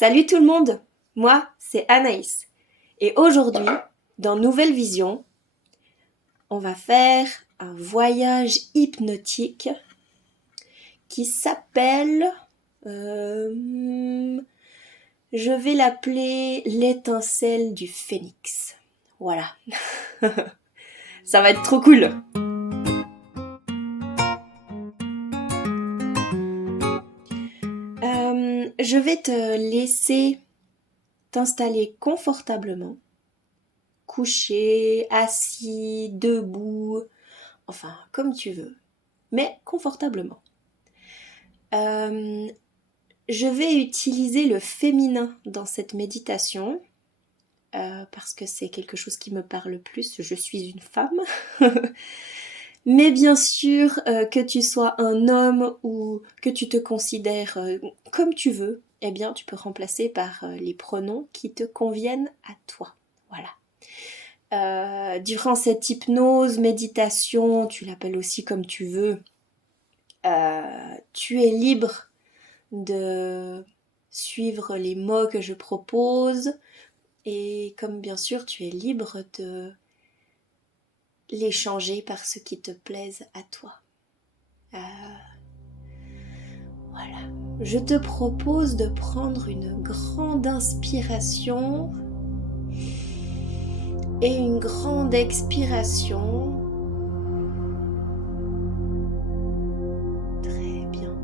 Salut tout le monde, moi c'est Anaïs et aujourd'hui dans Nouvelle Vision, on va faire un voyage hypnotique qui s'appelle, je vais l'appeler l'étincelle du phénix. Voilà, ça va être trop cool. Je vais te laisser t'installer confortablement, couché, assis, debout, enfin comme tu veux, mais confortablement. Je vais utiliser le féminin dans cette méditation parce que c'est quelque chose qui me parle plus, je suis une femme. Mais bien sûr, que tu sois un homme ou que tu te considères comme tu veux, eh bien tu peux remplacer par les pronoms qui te conviennent à toi. Voilà. Durant cette hypnose, méditation, tu l'appelles aussi comme tu veux, tu es libre de suivre les mots que je propose et comme bien sûr tu es libre de les changer par ce qui te plaise à toi. Voilà. Je te propose de prendre une grande inspiration et une grande expiration. Très bien.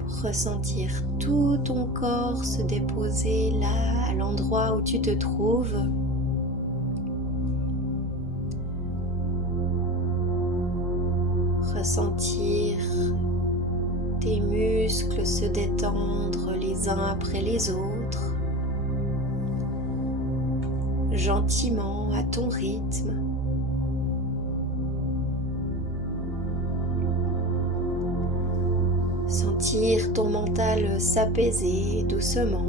Pour ressentir tout ton corps se déposer là, à l'endroit où tu te trouves. Ressentir tes muscles se détendre les uns après les autres, gentiment à ton rythme. Sentir ton mental s'apaiser doucement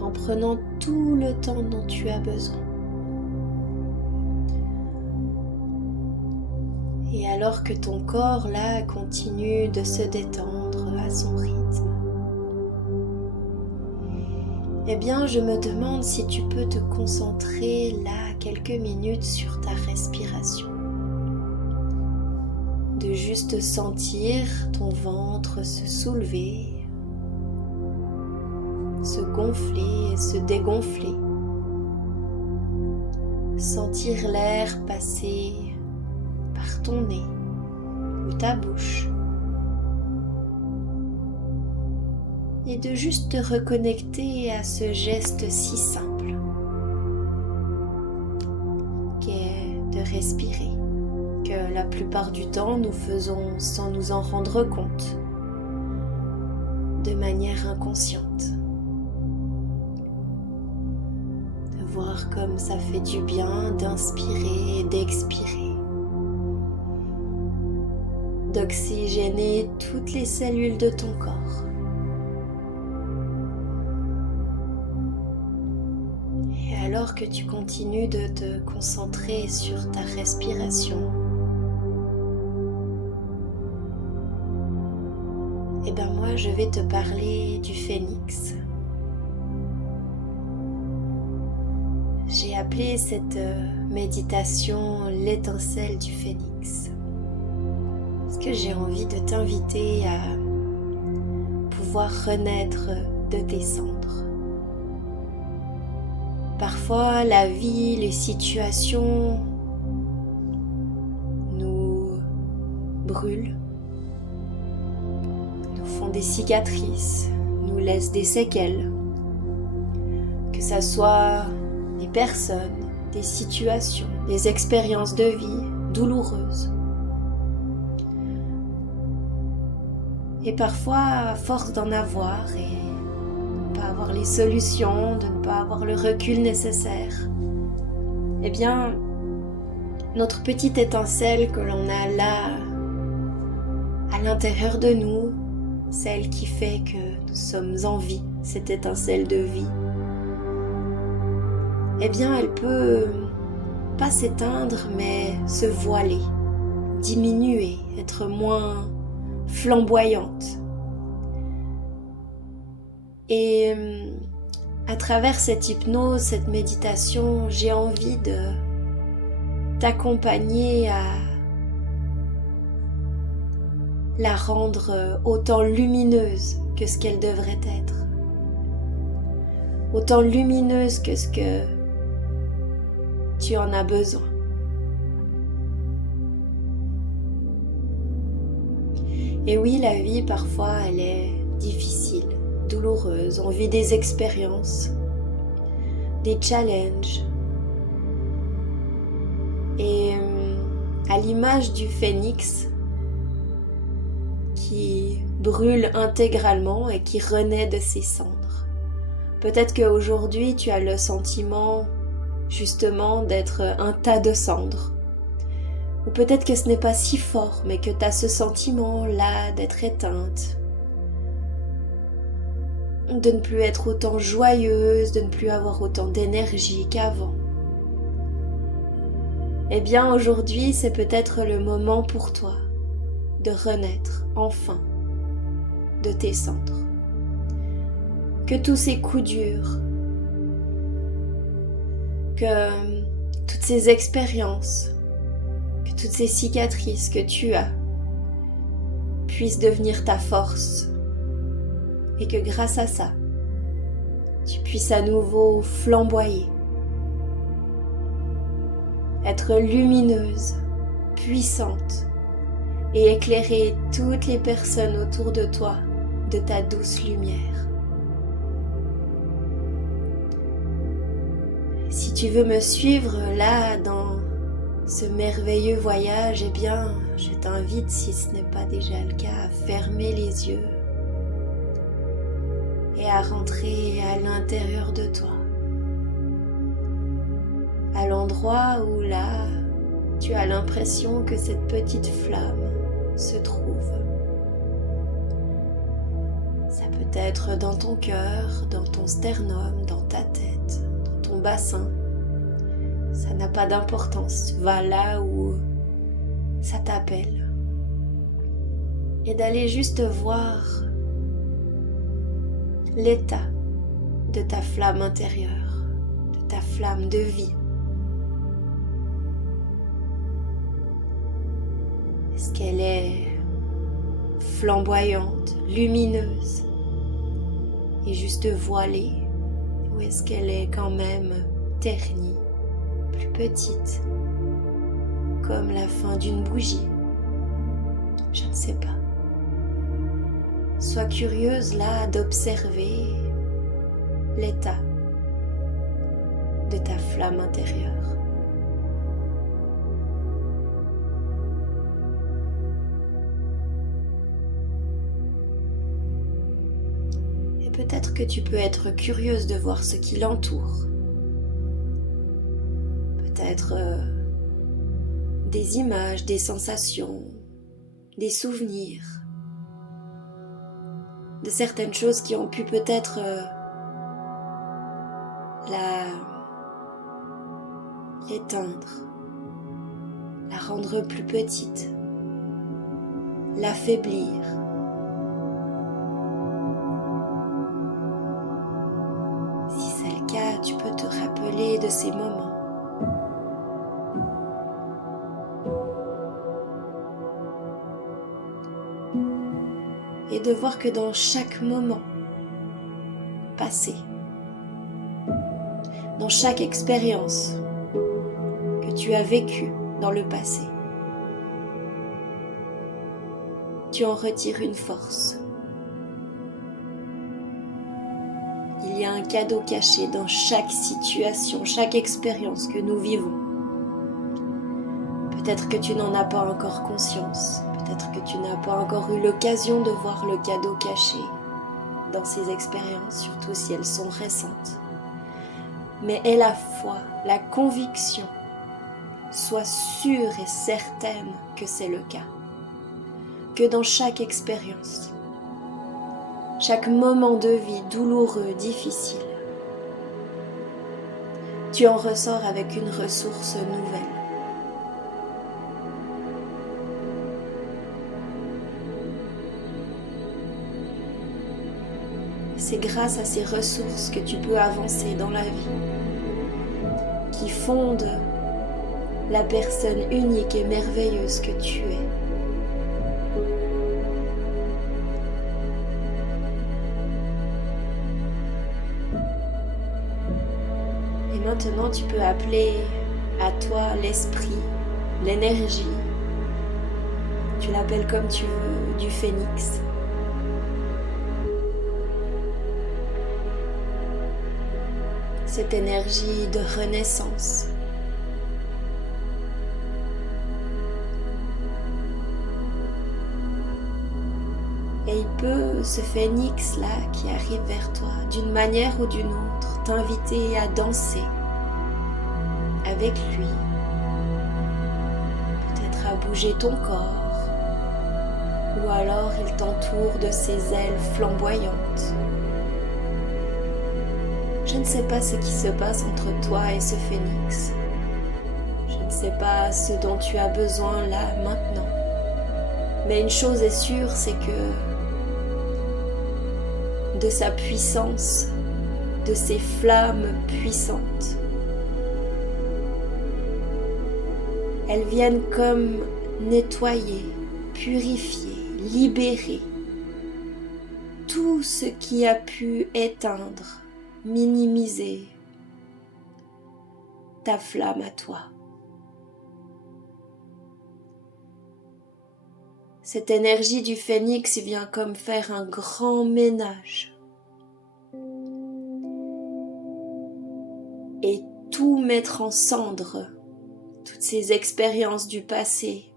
en prenant tout le temps dont tu as besoin. Et alors que ton corps là continue de se détendre à son rythme, eh bien je me demande si tu peux te concentrer là quelques minutes sur ta respiration. De juste sentir ton ventre se soulever, se gonfler et se dégonfler. Sentir l'air passer par ton nez ou ta bouche. Et de juste te reconnecter à ce geste si simple qu'est de respirer, que la plupart du temps nous faisons sans nous en rendre compte, de manière inconsciente. De voir comme ça fait du bien d'inspirer et d'expirer, d'oxygéner toutes les cellules de ton corps. Et alors que tu continues de te concentrer sur ta respiration, eh bien moi je vais te parler du phénix. J'ai appelé cette méditation l'étincelle du phénix. Parce que j'ai envie de t'inviter à pouvoir renaître de tes cendres. Parfois, la vie, les situations nous brûlent, nous font des cicatrices, nous laissent des séquelles. Que ça soit des personnes, des situations, des expériences de vie douloureuses. Et parfois, à force d'en avoir et de ne pas avoir les solutions, de ne pas avoir le recul nécessaire, eh bien, notre petite étincelle que l'on a là, à l'intérieur de nous, celle qui fait que nous sommes en vie, cette étincelle de vie, eh bien, elle peut pas s'éteindre, mais se voiler, diminuer, être moins flamboyante. Et à travers cette hypnose, cette méditation, j'ai envie de t'accompagner à la rendre autant lumineuse que ce qu'elle devrait être. Autant lumineuse que ce que tu en as besoin. Et oui, la vie parfois elle est difficile, douloureuse, on vit des expériences, des challenges. Et à l'image du phénix qui brûle intégralement et qui renaît de ses cendres, peut-être qu'aujourd'hui tu as le sentiment justement d'être un tas de cendres. Ou peut-être que ce n'est pas si fort, mais que tu as ce sentiment-là d'être éteinte, de ne plus être autant joyeuse, de ne plus avoir autant d'énergie qu'avant. Eh bien aujourd'hui, c'est peut-être le moment pour toi de renaître enfin de tes cendres. Que tous ces coups durs, que toutes ces expériences, que toutes ces cicatrices que tu as puissent devenir ta force et que grâce à ça, tu puisses à nouveau flamboyer, être lumineuse, puissante et éclairer toutes les personnes autour de toi de ta douce lumière. Si tu veux me suivre là dans ce merveilleux voyage, eh bien, je t'invite, si ce n'est pas déjà le cas, à fermer les yeux et à rentrer à l'intérieur de toi, à l'endroit où là, tu as l'impression que cette petite flamme se trouve. Ça peut être dans ton cœur, dans ton sternum, dans ta tête, dans ton bassin. Ça n'a pas d'importance, va là où ça t'appelle. Et d'aller juste voir l'état de ta flamme intérieure, de ta flamme de vie. Est-ce qu'elle est flamboyante, lumineuse et juste voilée, ou est-ce qu'elle est quand même ternie, plus petite, comme la fin d'une bougie? Je ne sais pas. Sois curieuse là d'observer l'état de ta flamme intérieure. Et peut-être que tu peux être curieuse de voir ce qui l'entoure. Peut-être des images, des sensations, des souvenirs, de certaines choses qui ont pu peut-être l'éteindre, la rendre plus petite, l'affaiblir. Si c'est le cas, tu peux te rappeler de ces moments. Et de voir que dans chaque moment passé, dans chaque expérience que tu as vécue dans le passé, tu en retires une force. Il y a un cadeau caché dans chaque situation, chaque expérience que nous vivons. Peut-être que tu n'en as pas encore conscience, peut-être que tu n'as pas encore eu l'occasion de voir le cadeau caché dans ces expériences, surtout si elles sont récentes. Mais aie la foi, la conviction, sois sûre et certaine que c'est le cas. Que dans chaque expérience, chaque moment de vie douloureux, difficile, tu en ressors avec une ressource nouvelle. c'est grâce à ces ressources que tu peux avancer dans la vie, qui fondent la personne unique et merveilleuse que tu es. Et maintenant, tu peux appeler à toi l'esprit, l'énergie, tu l'appelles comme tu veux, du phénix. Cette énergie de renaissance. Et il peut, ce phénix-là qui arrive vers toi, d'une manière ou d'une autre, t'inviter à danser avec lui, peut-être à bouger ton corps, ou alors il t'entoure de ses ailes flamboyantes. Je ne sais pas ce qui se passe entre toi et ce phénix. Je ne sais pas ce dont tu as besoin là, maintenant. Mais une chose est sûre, c'est que de sa puissance, de ses flammes puissantes, elles viennent comme nettoyer, purifier, libérer tout ce qui a pu éteindre, minimiser ta flamme à toi. Cette énergie du phénix vient comme faire un grand ménage et tout mettre en cendres, toutes ces expériences du passé,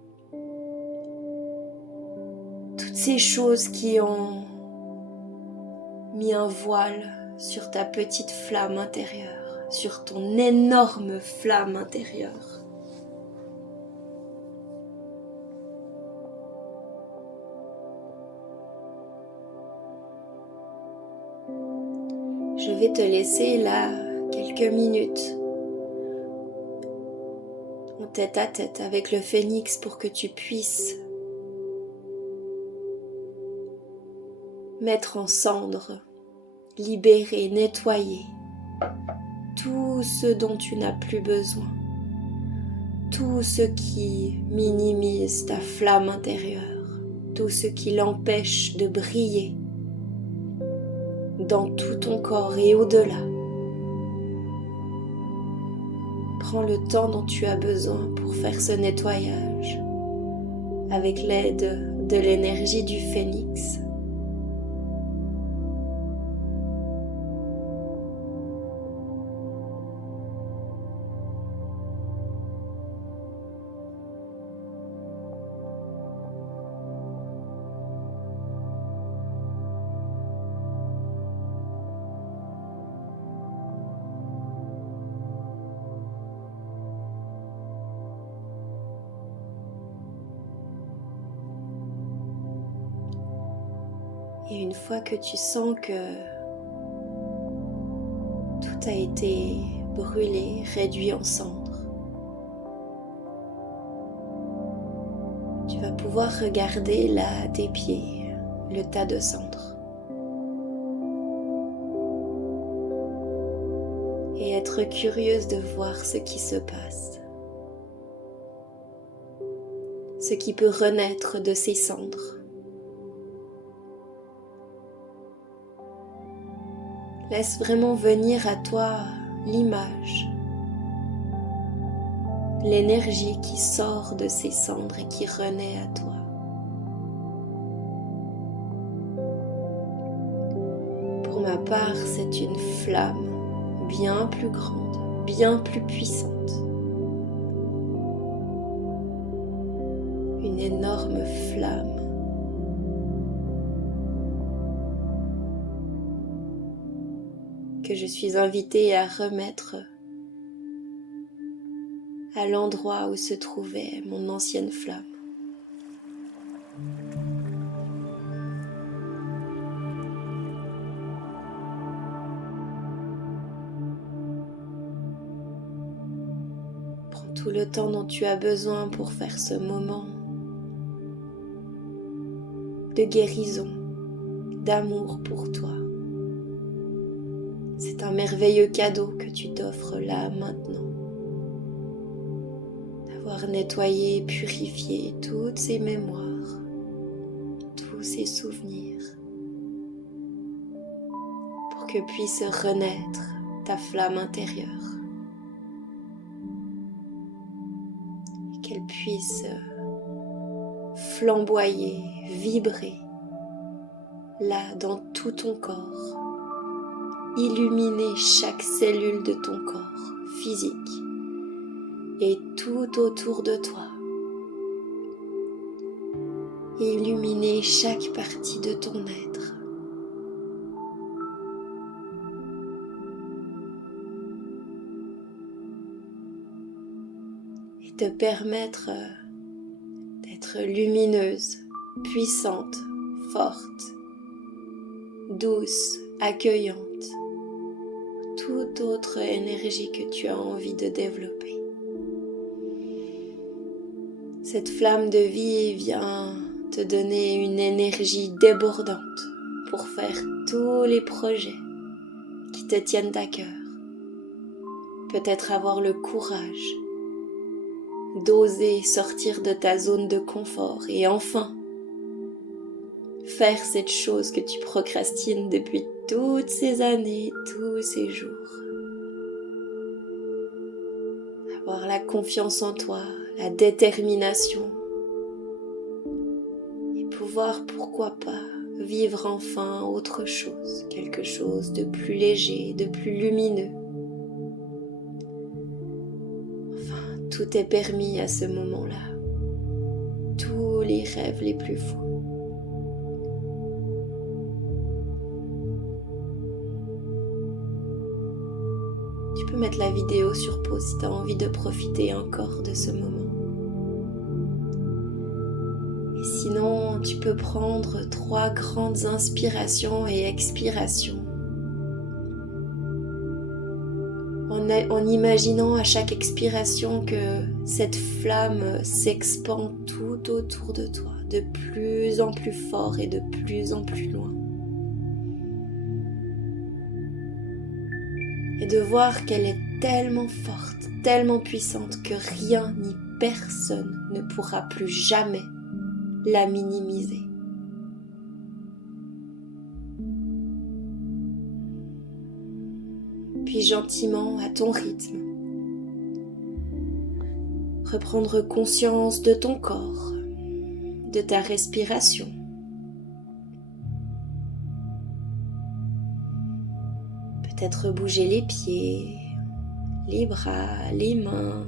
toutes ces choses qui ont mis un voile sur ta petite flamme intérieure, sur ton énorme flamme intérieure. Je vais te laisser là quelques minutes en tête à tête avec le phénix pour que tu puisses mettre en cendres, libérer, nettoyer tout ce dont tu n'as plus besoin, tout ce qui minimise ta flamme intérieure, tout ce qui l'empêche de briller dans tout ton corps et au-delà. Prends le temps dont tu as besoin pour faire ce nettoyage avec l'aide de l'énergie du phénix. Et une fois que tu sens que tout a été brûlé, réduit en cendres, tu vas pouvoir regarder là à tes pieds le tas de cendres et être curieuse de voir ce qui se passe, ce qui peut renaître de ces cendres. Laisse vraiment venir à toi l'image, l'énergie qui sort de ces cendres et qui renaît à toi. Pour ma part, c'est une flamme bien plus grande, bien plus puissante. Une énorme flamme. Que je suis invitée à remettre à l'endroit où se trouvait mon ancienne flamme. Prends tout le temps dont tu as besoin pour faire ce moment de guérison, d'amour pour toi. C'est un merveilleux cadeau que tu t'offres là maintenant. D'avoir nettoyé et purifié toutes ces mémoires, tous ces souvenirs, pour que puisse renaître ta flamme intérieure. Et qu'elle puisse flamboyer, vibrer, là dans tout ton corps, illuminer chaque cellule de ton corps physique et tout autour de toi, illuminer chaque partie de ton être. Et te permettre d'être lumineuse, puissante, forte, douce, accueillante, toute autre énergie que tu as envie de développer. Cette flamme de vie vient te donner une énergie débordante pour faire tous les projets qui te tiennent à cœur. Peut-être avoir le courage d'oser sortir de ta zone de confort et enfin faire cette chose que tu procrastines depuis toutes ces années, tous ces jours. Avoir la confiance en toi, la détermination et pouvoir, pourquoi pas, vivre enfin autre chose, quelque chose de plus léger, de plus lumineux. Enfin, tout est permis à ce moment-là. Tous les rêves les plus fous. Tu peux mettre la vidéo sur pause si tu as envie de profiter encore de ce moment. Et sinon, tu peux prendre 3 grandes inspirations et expirations. En imaginant à chaque expiration que cette flamme s'expand tout autour de toi, de plus en plus fort et de plus en plus loin. Et de voir qu'elle est tellement forte, tellement puissante que rien ni personne ne pourra plus jamais la minimiser. Puis gentiment, à ton rythme, reprendre conscience de ton corps, de ta respiration. Peut-être bouger les pieds, les bras, les mains.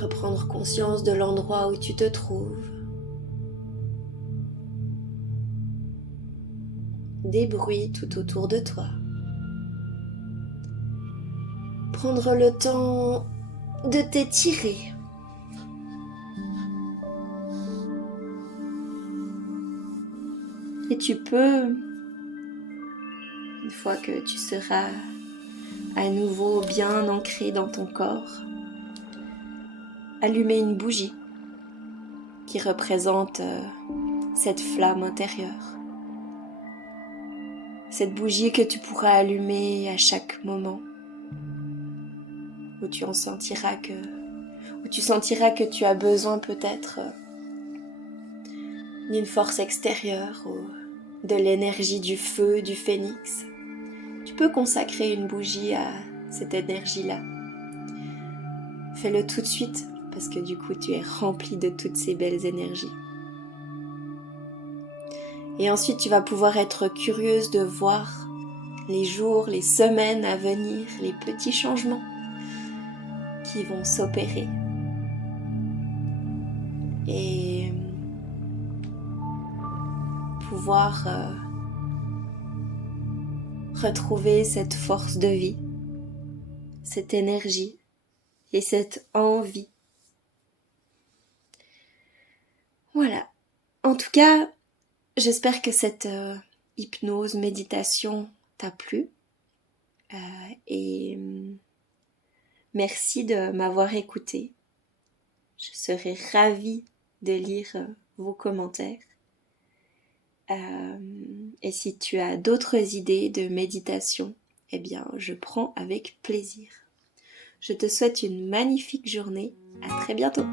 Reprendre conscience de l'endroit où tu te trouves. Des bruits tout autour de toi. Prendre le temps de t'étirer. Et tu peux, une fois que tu seras à nouveau bien ancré dans ton corps, allumer une bougie qui représente cette flamme intérieure. Cette bougie que tu pourras allumer à chaque moment où tu sentiras que tu as besoin peut-être d'une force extérieure ou de l'énergie du feu, du phénix. Tu peux consacrer une bougie à cette énergie-là. Fais-le tout de suite parce que du coup tu es rempli de toutes ces belles énergies. Et ensuite tu vas pouvoir être curieuse de voir les jours, les semaines à venir, les petits changements qui vont s'opérer. Et pouvoir retrouver cette force de vie, cette énergie et cette envie. Voilà. En tout cas, j'espère que cette hypnose, méditation t'a plu. Et merci de m'avoir écouté. Je serai ravie de lire vos commentaires. Et si tu as d'autres idées de méditation, eh bien, je prends avec plaisir. Je te souhaite une magnifique journée. À très bientôt.